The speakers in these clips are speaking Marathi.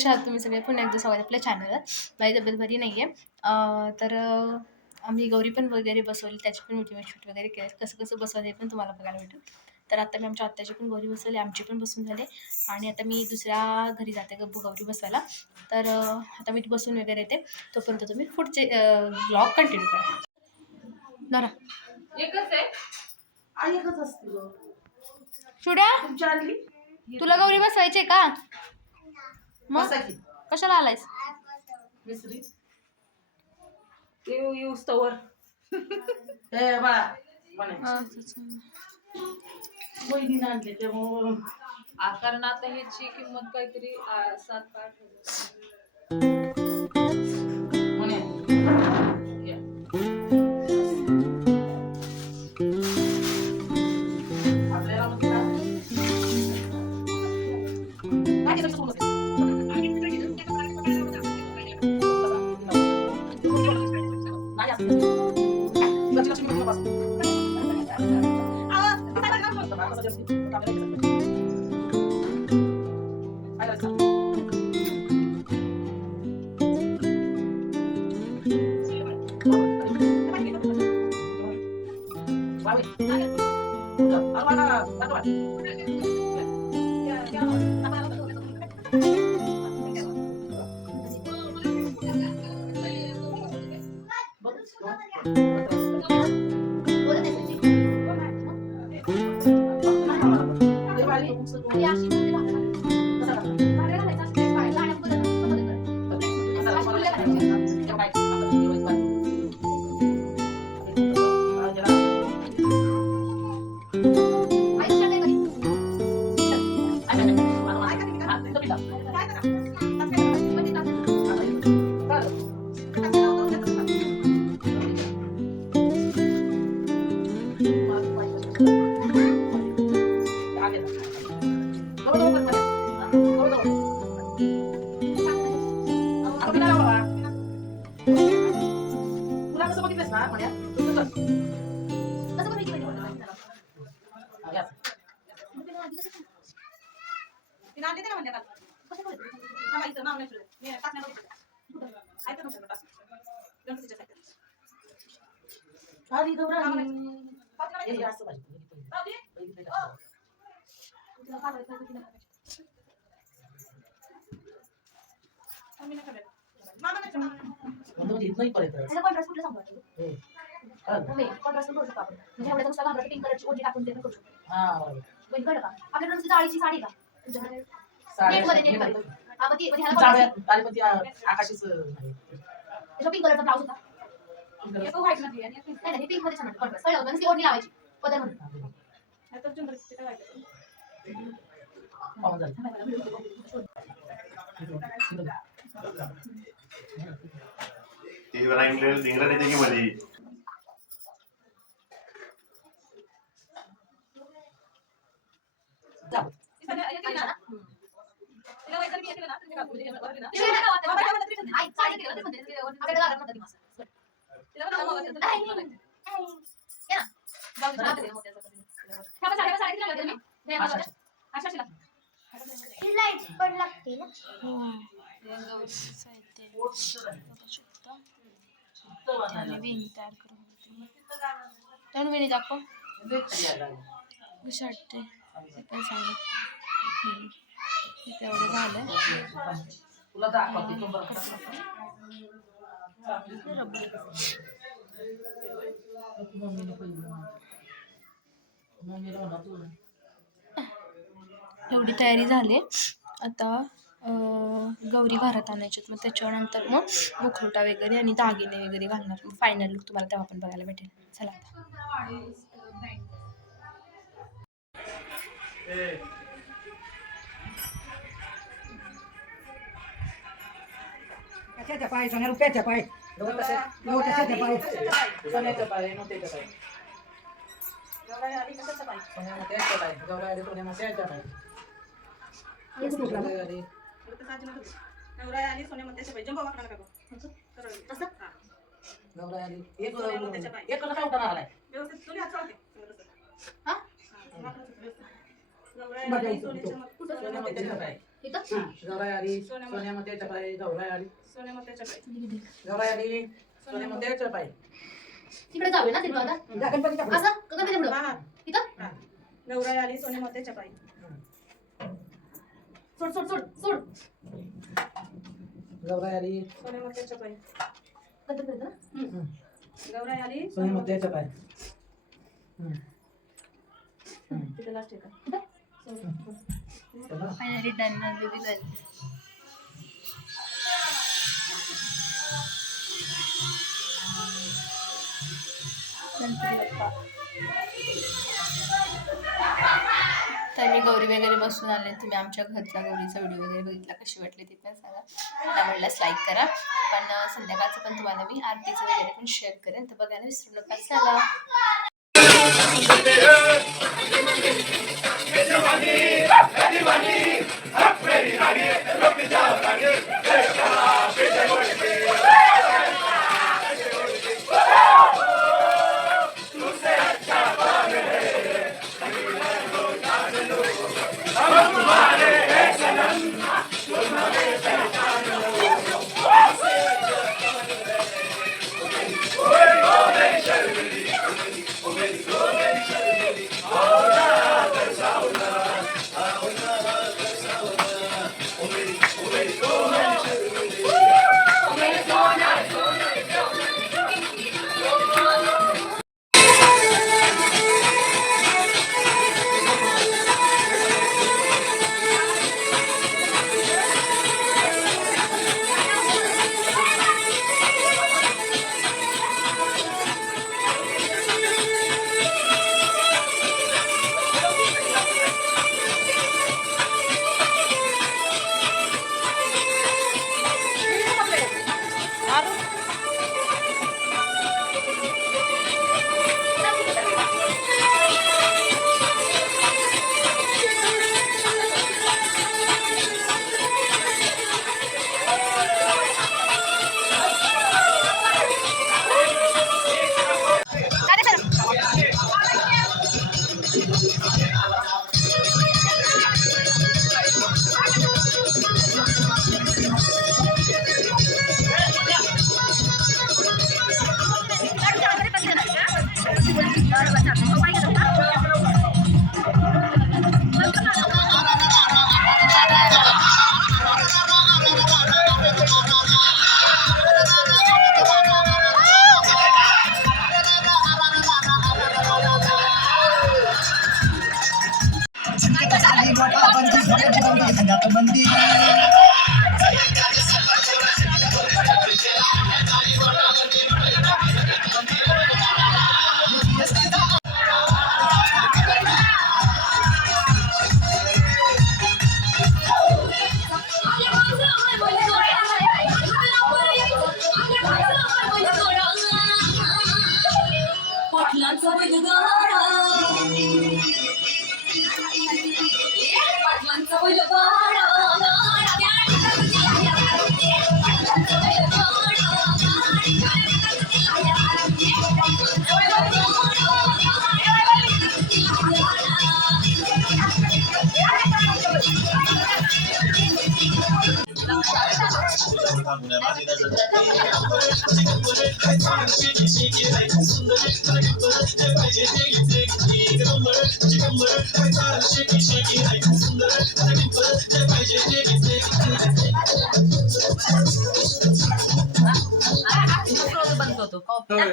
कशा आहात तुम्ही सगळे? पुन्हा एकदा स्वागत आहे आपल्या चॅनलवर. माझी तब्येत बरी नाही आहे. आम्ही गौरी पण वगैरे बसवली, त्याची पण व्हिडिओ शूट वगैरे केले. कसं कसं बसवलं हे पण तुम्हाला बघायला भेटेल. तर आता मी आमच्या आत्याची पण गौरी बसवली, आमची पण बसून झाले आणि आता मी दुसऱ्या घरी जाते गौरी बसवायला. आता मी बसून वगैरे येते, तोपर्यंत तुम्ही पुढचे ब्लॉग कंटिन्यू करा. बरं एकच आहे आणि एकच असते चुड्या, तुला गौरी बसवायची का? मग कशाला आलायस? मिसरी येऊ स्टोवर हे बाळा वहिनी आणले ते कारण आता ह्याची किंमत काहीतरी 7-8 पिंक कलरचा ब्लाउज होता. व्हाईट मध्ये नाही पिंक मध्ये छान वाटतं. ओढणी लावायची पदर म्हणून. दाखव कशी वाटते पण सांग. तेवढं झालं. एवढी तयारी झाली. आता गौरी घरात आणायच्यात, मग त्याच्यानंतर मग मुखवटा वगैरे आणि दागिने वगैरे घालणार. फायनल लुक तुम्हाला तेव्हा पण बघायला भेटेल. चला आता कशाच्या पाय सोन्या रुपयाच्या पाय कशाच्या पाय सोन्याच्या पाय नव्हत्याच्या पाय इथं हा, गौराई आली सोन्यामध्येच्या पायी गौराई आली सोन्यामोत्याच्या बाई. गौराई आली सोन्यामध्येच्या पायी तिकडे जाऊया ना तिथं आता जा गणपतीच्या पुढे. असं गणपतीच्या पुढं हा. इथं गौराई आली सोन्यामोत्याच्या पायी. सोड सोड सोड सोड गौराई आली सोन्यामोत्याच्या पायी. गणपतीपर्यंत ना? गौराई आली सोन्यामध्येच्या पायी तिथे लास्ट आहे का? फायनली डन बेबी गर्ल तर मी गौरी वगैरे बसून आले. तुम्ही आमच्या घरचा गौरीचा व्हिडिओ वगैरे बघितला, कशी वाटली ती पण सांगा. आवडल्यास लाईक करा. पण संध्याकाळचं पण तुम्हाला मी आरतीचं वगैरे पण शेअर करेन, तर बघायला विसरू नका. चला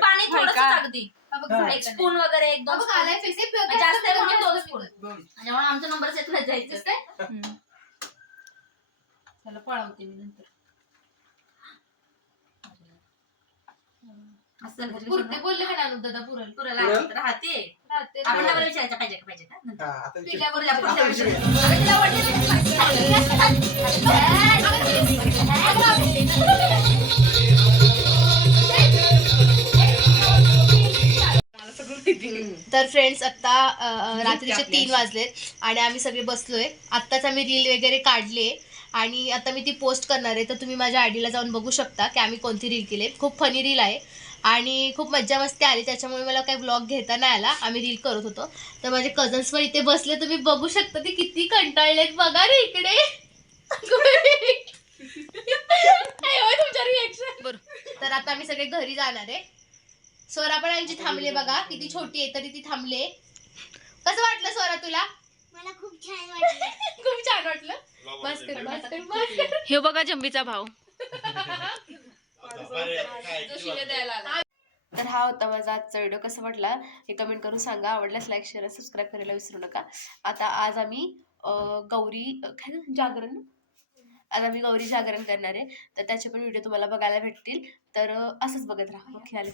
पाणी थोडंसं अगदी एक स्पून वगैरे एक दोन spoon. जास्त आहे म्हणजे 2 स्पून त्यामुळे आमचा नंबर सेट नाही जायचं त्याला पळवते मी नंतर. असं पुरते बोलले का नाही दादा पुरल पुराला राहते राहते आपण डबल विचारायचं पाहिजे का नंतर पिल्यावर पुढच्या वर्षी. तर फ्रेंड्स आत्ता रात्रीचे 3 वाजलेत आणि आम्ही सगळे बसलोय. आत्ताच आम्ही रील वगैरे काढले आणि आता मी ती पोस्ट करणार आहे, तर तुम्ही माझ्या आयडीला जाऊन बघू शकता की आम्ही कोणती रील केली. खूप फनी रील आहे आणि खूप मज्जा मस्ती आली, त्याच्यामुळे मला काही व्लॉग घेता नाही आला. आम्ही रील करत होतो. तर माझे कझन्स पण इथे बसले, तुम्ही बघू शकता ते किती कंटाळलेत. बघा रे इकडे आता आम्ही सगळे घरी जाणार आहे. स्वरा पण आमची थांबले बघा, किती छोटी आहे तरी ती थांबले. कसं वाटलं स्वरा तुला? मला खूप छान वाटलं. खूप छान वाटलं. बस कर, बस कर, बस कर. हे बघा जंबीचा भाव. जोशीला द्यायला आला. तर हा होता माझा आजचा व्हिडिओ. कसा वाटला हे कमेंट करून सांगा. आवडल्यास लाईक शेअर सबस्क्राईब करायला विसरू नका. आता आज आम्ही गौरी काय जागरण ना? आज आम्ही गौरी जागरण करणार आहे, तर त्याचे पण व्हिडिओ तुम्हाला बघायला भेटतील. तर असंच बघत राहा. ओके आले.